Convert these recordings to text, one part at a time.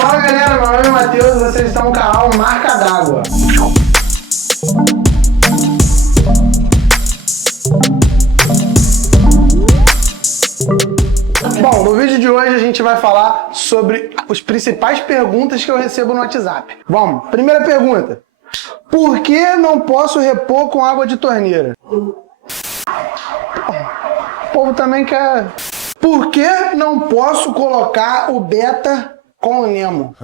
Fala galera, meu nome é Matheus e vocês estão no canal Marca d'Água. Bom, no vídeo de hoje a gente vai falar sobre as principais perguntas que eu recebo no WhatsApp. Vamos, primeira pergunta. Por que não posso repor com água de torneira? O povo também quer... Por que não posso colocar o beta com o Nemo?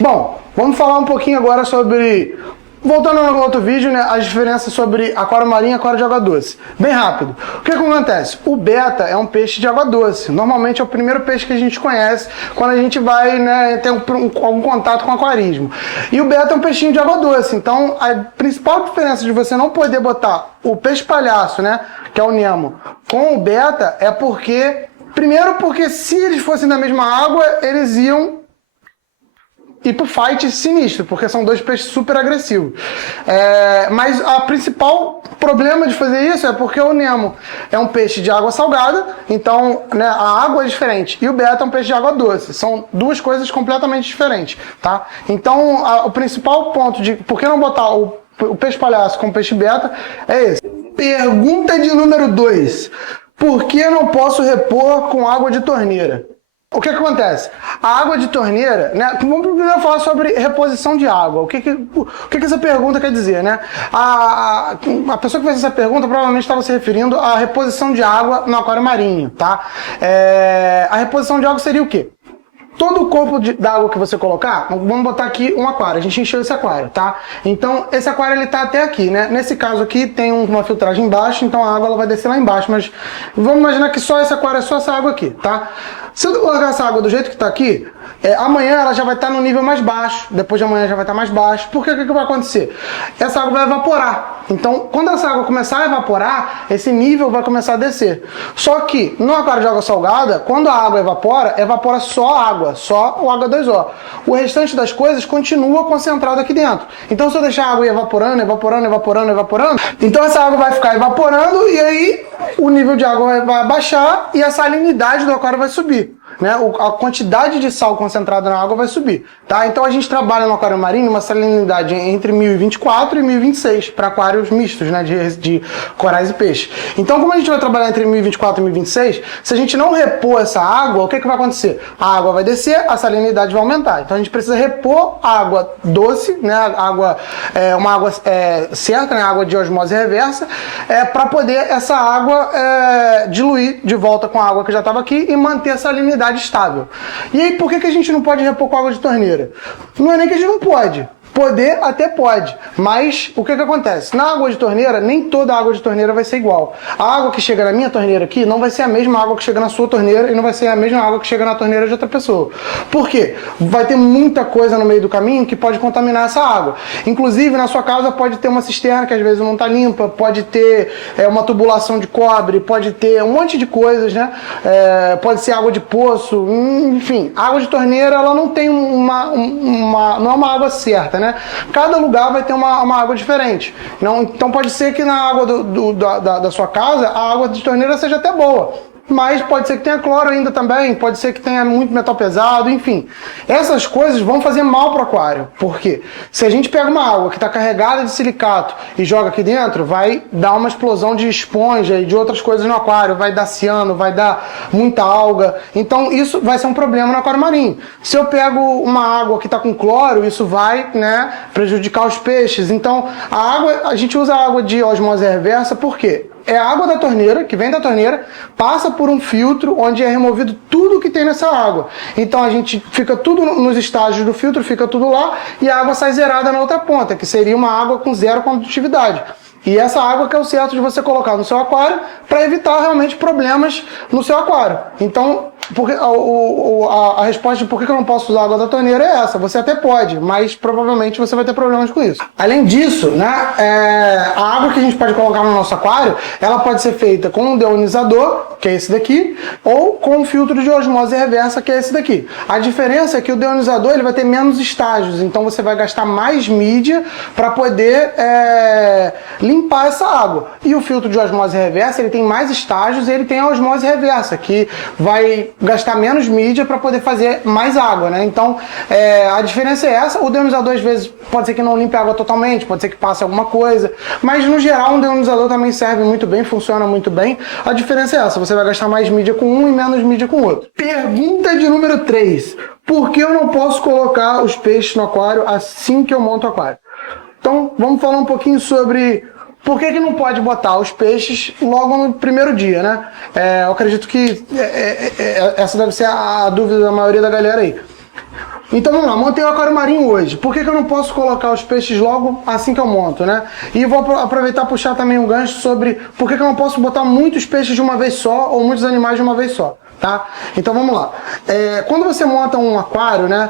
Bom, vamos falar um pouquinho agora sobre... Voltando no outro vídeo, né, as diferenças sobre aquário marinho e aquário de água doce. Bem rápido. O que acontece? O beta é um peixe de água doce. Normalmente é o primeiro peixe que a gente conhece quando a gente vai, né, ter algum contato com aquarismo. E o beta é um peixinho de água doce. Então, a principal diferença de você não poder botar o peixe palhaço, né, que é o Nemo, com o beta é porque... Primeiro porque se eles fossem da mesma água, eles iam e pro fight sinistro, porque são dois peixes super agressivos. Mas a principal problema de fazer isso é porque o Nemo é um peixe de água salgada, então, né, a água é diferente, e o beta é um peixe de água doce. São duas coisas completamente diferentes, tá? Então, o principal ponto de por que não botar o peixe palhaço com o peixe beta é esse. Pergunta de número 2. Por que não posso repor com água de torneira? O que acontece? A água de torneira, né? Vamos primeiro falar sobre reposição de água. O que essa pergunta quer dizer, né? A pessoa que fez essa pergunta provavelmente estava se referindo à reposição de água no aquário marinho, tá? A reposição de água seria o quê? Todo o corpo d'água que você colocar, vamos botar aqui um aquário, a gente encheu esse aquário, tá? Então, esse aquário ele tá até aqui, né? Nesse caso aqui tem uma filtragem embaixo, então a água ela vai descer lá embaixo, mas vamos imaginar que só esse aquário é só essa água aqui, tá? Se eu largar essa água do jeito que tá aqui, amanhã ela já vai estar no nível mais baixo, depois de amanhã já vai estar mais baixo. Por quê? O que vai acontecer? Essa água vai evaporar. Então, quando essa água começar a evaporar, esse nível vai começar a descer. Só que, no aquário de água salgada, quando a água evapora, evapora só a água, só o H2O. O restante das coisas continua concentrado aqui dentro. Então, se eu deixar a água ir evaporando, evaporando, evaporando, evaporando, então essa água vai ficar evaporando e aí o nível de água vai baixar e a salinidade do aquário vai subir. Né? A quantidade de sal concentrada na água vai subir, tá? Então a gente trabalha no aquário marinho uma salinidade entre 1024 e 1026 para aquários mistos, né? De corais e peixes. Então, como a gente vai trabalhar entre 1024 e 1026, se a gente não repor essa água, o que vai acontecer? A água vai descer, a salinidade vai aumentar. Então a gente precisa repor a água doce, né? Uma água certa, né? Água de osmose reversa, para poder essa água diluir de volta com a água que já estava aqui e manter a salinidade estável. E aí, por que a gente não pode repor com água de torneira? Não é nem que a gente não pode. Poder até pode, mas o que acontece? Na água de torneira, nem toda água de torneira vai ser igual. A água que chega na minha torneira aqui não vai ser a mesma água que chega na sua torneira e não vai ser a mesma água que chega na torneira de outra pessoa. Por quê? Vai ter muita coisa no meio do caminho que pode contaminar essa água. Inclusive, na sua casa pode ter uma cisterna que às vezes não está limpa, pode ter uma tubulação de cobre, pode ter um monte de coisas, né? Pode ser água de poço, enfim. A água de torneira, ela não tem não é uma água certa, né? Cada lugar vai ter uma água diferente. Então pode ser que na água da sua casa a água de torneira seja até boa, mas pode ser que tenha cloro ainda também, pode ser que tenha muito metal pesado, enfim. Essas coisas vão fazer mal para o aquário. Por quê? Se a gente pega uma água que está carregada de silicato e joga aqui dentro, vai dar uma explosão de esponja e de outras coisas no aquário, vai dar ciano, vai dar muita alga. Então isso vai ser um problema no aquário marinho. Se eu pego uma água que está com cloro, isso vai, né, prejudicar os peixes. Então a gente usa a água de osmose reversa, por quê? É a água da torneira, que vem da torneira, passa por um filtro onde é removido tudo que tem nessa água. Então a gente fica tudo nos estágios do filtro, fica tudo lá e a água sai zerada na outra ponta, que seria uma água com zero condutividade. E essa água que é o certo de você colocar no seu aquário para evitar realmente problemas no seu aquário. Então, a resposta de por que eu não posso usar água da torneira é essa. Você até pode, mas provavelmente você vai ter problemas com isso. Além disso, né, a água que a gente pode colocar no nosso aquário, ela pode ser feita com um deionizador, que é esse daqui, ou com um filtro de osmose reversa, que é esse daqui. A diferença é que o deionizador ele vai ter menos estágios, então você vai gastar mais mídia para poder limpar essa água. E o filtro de osmose reversa ele tem mais estágios e ele tem a osmose reversa, que vai gastar menos mídia para poder fazer mais água, né? Então, a diferença é essa. O deionizador, às vezes, pode ser que não limpe a água totalmente, pode ser que passe alguma coisa, mas, no geral, um deionizador também serve muito bem, funciona muito bem. A diferença é essa, você vai gastar mais mídia com um e menos mídia com o outro. Pergunta de número 3. Por que eu não posso colocar os peixes no aquário assim que eu monto o aquário? Então, vamos falar um pouquinho sobre por que não pode botar os peixes logo no primeiro dia, né? Eu acredito que essa deve ser a dúvida da maioria da galera aí. Então vamos lá, montei o aquário marinho hoje. Por que eu não posso colocar os peixes logo assim que eu monto, né? E vou aproveitar e puxar também um gancho sobre por que eu não posso botar muitos peixes de uma vez só ou muitos animais de uma vez só. Tá? Então vamos lá. Quando você monta um aquário, né,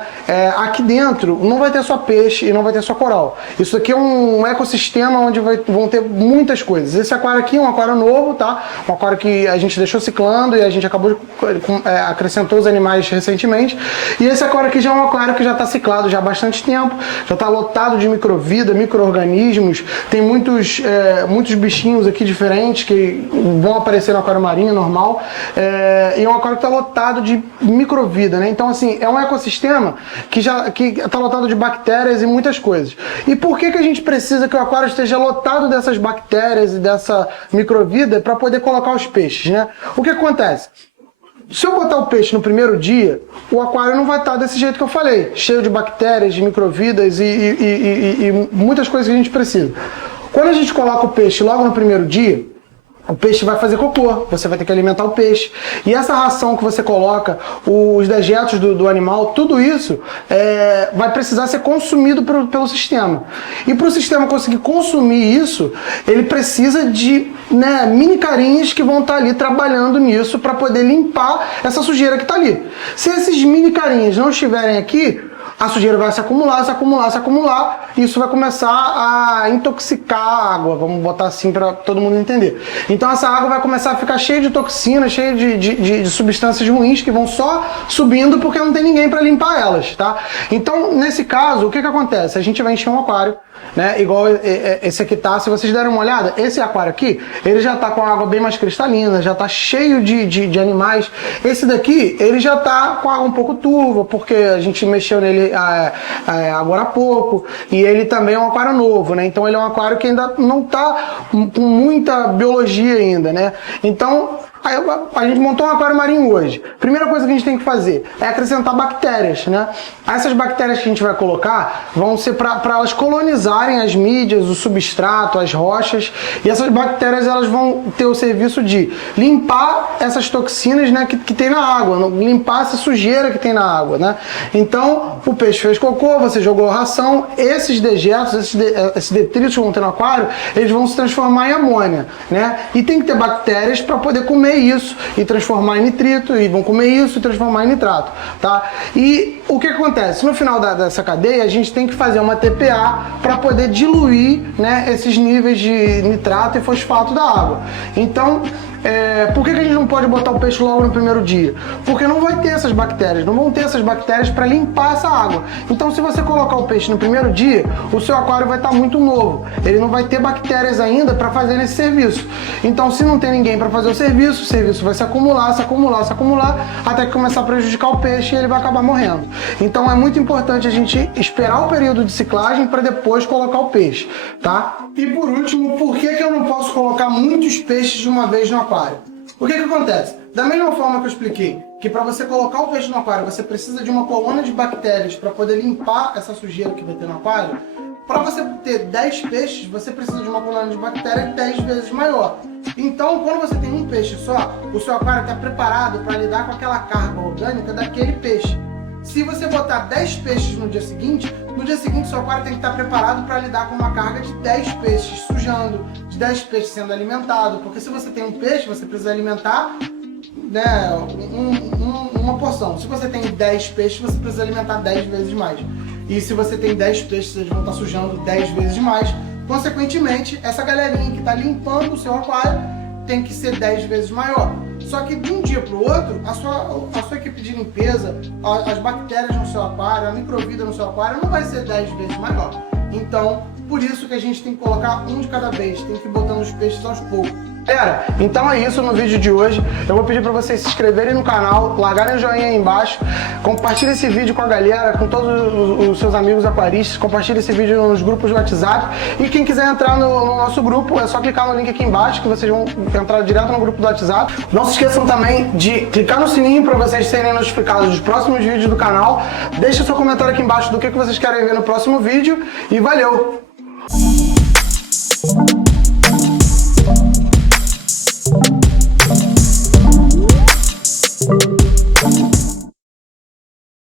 aqui dentro não vai ter só peixe e não vai ter só coral. Isso aqui é um ecossistema onde vão ter muitas coisas. Esse aquário aqui é um aquário novo, tá? Um aquário que a gente deixou ciclando e a gente acabou acrescentou os animais recentemente. E esse aquário aqui já é um aquário que já está ciclado já há bastante tempo, já está lotado de microvida, micro-organismos. Tem muitos bichinhos aqui diferentes que vão aparecer no aquário marinho normal. E é um aquário que está lotado de microvida, né? Então, assim, é um ecossistema que está lotado de bactérias e muitas coisas. E por que a gente precisa que o aquário esteja lotado dessas bactérias e dessa microvida para poder colocar os peixes, né? O que acontece? Se eu botar o peixe no primeiro dia, o aquário não vai estar desse jeito que eu falei, cheio de bactérias, de microvidas e muitas coisas que a gente precisa. Quando a gente coloca o peixe logo no primeiro dia, o peixe vai fazer cocô, você vai ter que alimentar o peixe. E essa ração que você coloca, os dejetos do animal, tudo isso vai precisar ser consumido pelo sistema. E para o sistema conseguir consumir isso, ele precisa de mini carinhas que vão estar ali trabalhando nisso para poder limpar essa sujeira que está ali. Se esses mini carinhas não estiverem aqui, a sujeira vai se acumular, se acumular, se acumular, e isso vai começar a intoxicar a água, vamos botar assim para todo mundo entender. Então essa água vai começar a ficar cheia de toxinas, cheia de substâncias ruins que vão só subindo porque não tem ninguém para limpar elas, tá? Então, nesse caso, o que acontece? A gente vai encher um aquário, né? Igual esse aqui tá, se vocês derem uma olhada, esse aquário aqui, ele já tá com a água bem mais cristalina, já tá cheio de animais. Esse daqui, ele já tá com a água um pouco turva, porque a gente mexeu nele agora há pouco, e ele também é um aquário novo, né? Então ele é um aquário que ainda não tá com muita biologia ainda, né? Então, a gente montou um aquário marinho hoje. Primeira coisa que a gente tem que fazer é acrescentar bactérias, né? Essas bactérias que a gente vai colocar vão ser para elas colonizarem as mídias, o substrato, as rochas. E essas bactérias elas vão ter o serviço de limpar essas toxinas, né, que tem na água, limpar essa sujeira que tem na água, né? Então, o peixe fez cocô, você jogou ração, esses dejetos, esses detritos que vão ter no aquário, eles vão se transformar em amônia, né? E tem que ter bactérias para poder comer isso e transformar em nitrito, e vão comer isso e transformar em nitrato, tá? E o que acontece? No final dessa cadeia, a gente tem que fazer uma TPA para poder diluir, né, esses níveis de nitrato e fosfato da água. Então, por que a gente não pode botar o peixe logo no primeiro dia? Porque não vai ter essas bactérias, não vão ter essas bactérias para limpar essa água. Então, se você colocar o peixe no primeiro dia, o seu aquário vai estar muito novo. Ele não vai ter bactérias ainda para fazer esse serviço. Então, se não tem ninguém para fazer o serviço vai se acumular, se acumular, se acumular, até que começar a prejudicar o peixe e ele vai acabar morrendo. Então, é muito importante a gente esperar o período de ciclagem para depois colocar o peixe, tá? E por último, por que eu não posso colocar muitos peixes de uma vez no aquário? O que acontece? Da mesma forma que eu expliquei, que para você colocar o peixe no aquário, você precisa de uma colônia de bactérias para poder limpar essa sujeira que vai ter no aquário, para você ter 10 peixes, você precisa de uma colônia de bactérias 10 vezes maior. Então, quando você tem um peixe só, o seu aquário está preparado para lidar com aquela carga orgânica daquele peixe. Se você botar 10 peixes no dia seguinte seu aquário tem que estar preparado para lidar com uma carga de 10 peixes sujando, de 10 peixes sendo alimentados. Porque se você tem um peixe, você precisa alimentar, né, uma porção. Se você tem 10 peixes, você precisa alimentar 10 vezes mais. E se você tem 10 peixes, eles vão estar sujando 10 vezes mais. Consequentemente, essa galerinha que está limpando o seu aquário tem que ser 10 vezes maior. Só que de um dia para o outro, a sua equipe de limpeza, as bactérias no seu aquário, a microvida no seu aquário não vai ser 10 vezes maior. Então, por isso que a gente tem que colocar um de cada vez, tem que ir botando os peixes aos poucos. Galera, então é isso no vídeo de hoje. Eu vou pedir para vocês se inscreverem no canal, largarem o joinha aí embaixo, compartilhe esse vídeo com a galera, com todos os seus amigos aquaristas, compartilhe esse vídeo nos grupos do WhatsApp. E quem quiser entrar no nosso grupo, é só clicar no link aqui embaixo que vocês vão entrar direto no grupo do WhatsApp. Não se esqueçam também de clicar no sininho para vocês serem notificados dos próximos vídeos do canal. Deixa seu comentário aqui embaixo do que vocês querem ver no próximo vídeo e valeu!